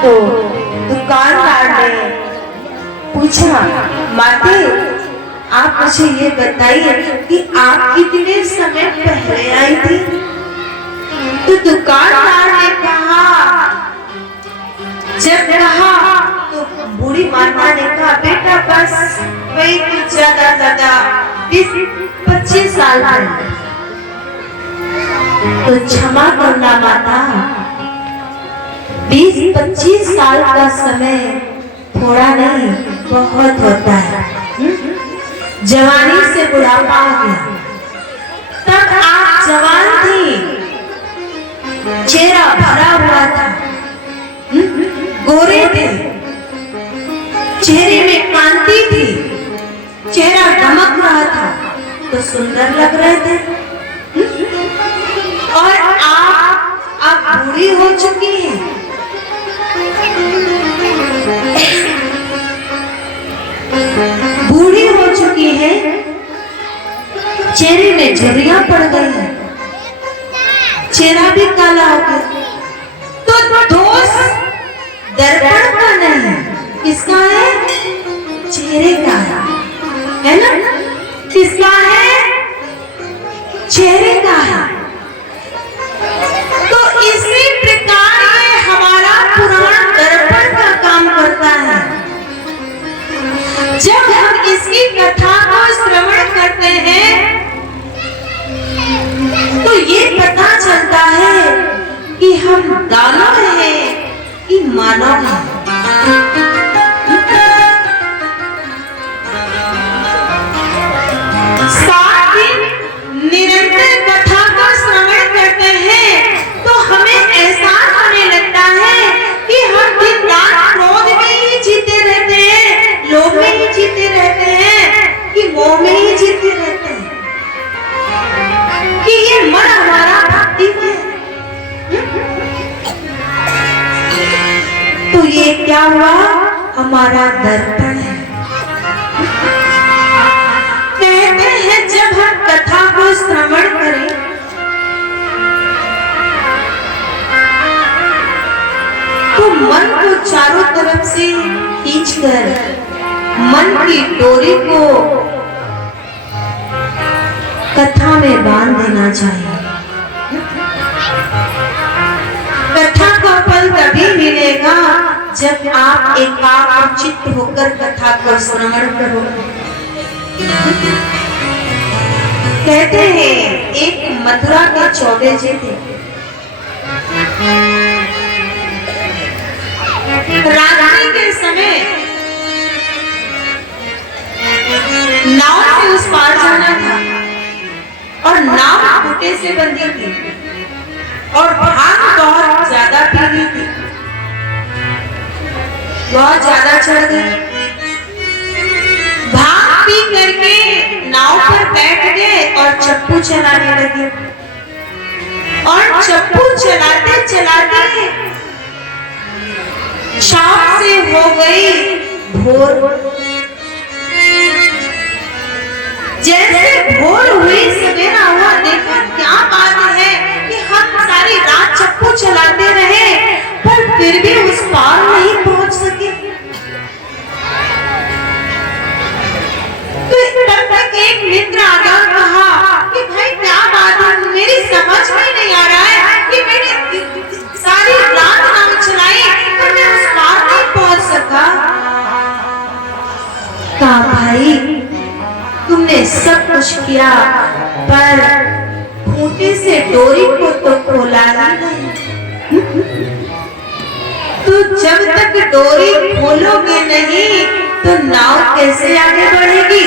तो दुकानदार ने पूछा, माते आप मुझे ये बताइए कि आप कितने समय पहले आई थी? तो दुकानदार ने कहा, जब कहा तो बूढ़ी माता ने कहा, बेटा बस वही ज्यादा 20-25 साल पहले। तो क्षमा करना माता, 20-25 साल का समय थोड़ा नहीं बहुत होता है। जवानी से बुढ़ापा आ गया, तब आप जवान थी, चेहरा भरा हुआ था, गोरे थे, चेहरे में कांति थी, चेहरा दमक रहा था, तो सुंदर लग रहे थे। और आप अब बूढ़ी हो चुकी हैं, बूढ़ी हो चुकी है, चेहरे में झुर्रियां पड़ गई हैं, चेहरा भी काला हो गया। तो दोष दर्पण का नहीं, किसका है? चेहरे का है ना? किसका है? चेहरे का है। तो इसी प्रकार ये हमारा पुराण दर्पण का काम करता है। जब हम इसकी कथा को श्रवण करते हैं तो ये पता चलता है कि हम दानव हैं कि मानव हैं। सात दिन निरंतर कथा का श्रवण करते हैं तो हमें एहसास होने लगता है कि हम दिन रात क्रोध में ही जीते रहते हैं, लोभ में ही जीते रहते हैं, कि मोह में ही जीते रहते हैं, कि ये मन हमारा भक्ति है। तो ये क्या हुआ? हमारा दर्पण है। कहते हैं जब हम कथा को श्रवण करें तो मन को चारों तरफ से खींचकर मन की डोरी को कथा में बांध देना चाहिए। कथा का फल तभी मिलेगा जब आप एकाग्रचित्त होकर कथा को श्रवण करोगे। कहते हैं एक मथुरा के चौबे जी थे, रात्रि के समय नाव से उस पार जाना था और नाव खूंटे से बंधी थी और भांग बहुत ज्यादा पी ली थी, बहुत ज्यादा चढ़ गई। भांग पी करके नाव पर बैठ गए और चप्पू चलाने लगे और चप्पू चलाते चलाते शाम से हो गई भोर। जैसे भोर हुई, सवेरा हुआ, देखा क्या बात है कि हम सारी रात चप्पू चलाते रहे पर फिर भी उस पार नहीं पहुंच सके। तो तब तक एक मित्र आ गया, कहा कि भाई क्या बात है, मेरी समझ में नहीं आ रहा है कि मैंने सारी रात नाव चलाई पर मैं उस पार नहीं पहुंच सका। कहा भाई तुमने सब कुछ किया पर खूंटे से डोरी को तो खोला नहीं। तो जब तक डोरी खोलोगे नहीं तो नाव कैसे आगे बढ़ेगी?